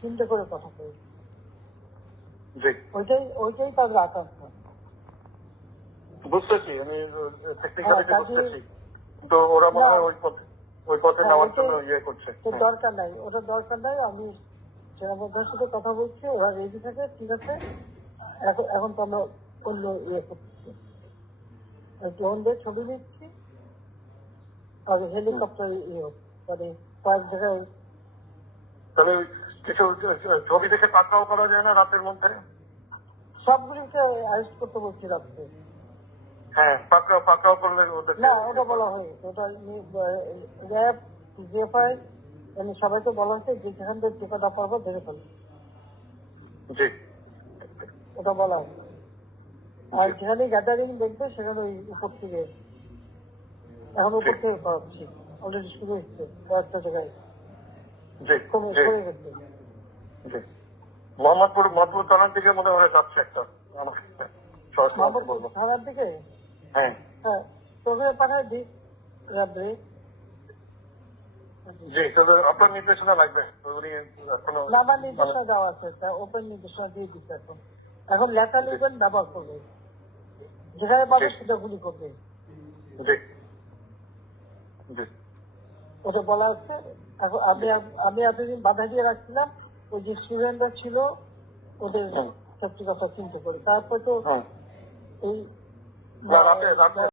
চিন্তা করে কথা কই, জি ওইটাই তাদের আকাঙ্ক্ষা। বুঝতেছি, আমি টেকনিক্যালিটি কাজে বুঝতেছি, কিন্তু ওরা মনে হয় ওই পথে নেওয়ার জন্য ইয়ে করছে। দরকার নাই, ওটা দরকার নাই। আমি সেনাবাহিনীর সাথে কথা বলছি, ওরা রেডি থাকে, ঠিক আছে। এখন তো আমরা অন্য ইয়ে করতেছি, ড্রোন দিয়ে ছবি নিচ্ছি, আর হেলিকপ্টার ইয়ে মানে কয়েক জায়গায়। তাহলে কিছু ছবি দেখে পাকড়াও করা যায় না রাতের মধ্যে? সবগুলিকে অ্যারেস্ট করতে বলছি রাত্রে। হ্যাঁ, পাকড়াও করলে না, ওটা বলা হয়েছে, ওটা র্যাব, জিএফআই, মানে সবাইকে বলা হয়েছে যে যেখান থেকে টিকা না পারবো ধরে ফেলবে, জি ওটা বলা হয়েছে। আর যেখানে গ্যাদারিং দেখবে সেখানে ওই উপর থেকে, এখন উপর থেকে করাচ্ছি, অলরেডি শুরু হচ্ছে কয়েকটা জায়গায়, জি কমে গেছে। জি মোহাম্মদপুর থানার দিকে মনে হয় যাচ্ছে একটা, আমাকে সরাসরি বলবো। থানার দিকে হ্যাঁ হ্যাঁ, তোকে পাঠায় দিই রাত্রে। জি, তাহলে আপনার নির্দেশনা লাগবে, উনি এখনো না, আমার নির্দেশনা দেওয়া আছে, ওপেন নির্দেশনা দিয়ে দিচ্ছে। এখন লেখা লিখবেন, ব্যবহার করবে, যেখানে পাবে সেটা গুলি করবে, জি জি ওটা বলা হচ্ছে। এখন আমি এতদিন বাধা দিয়ে রাখছিলাম, ওই যে স্টুডেন্টরা ছিল ওদের সেফটি কথা চিন্তা করে, তারপর তো এই রাতে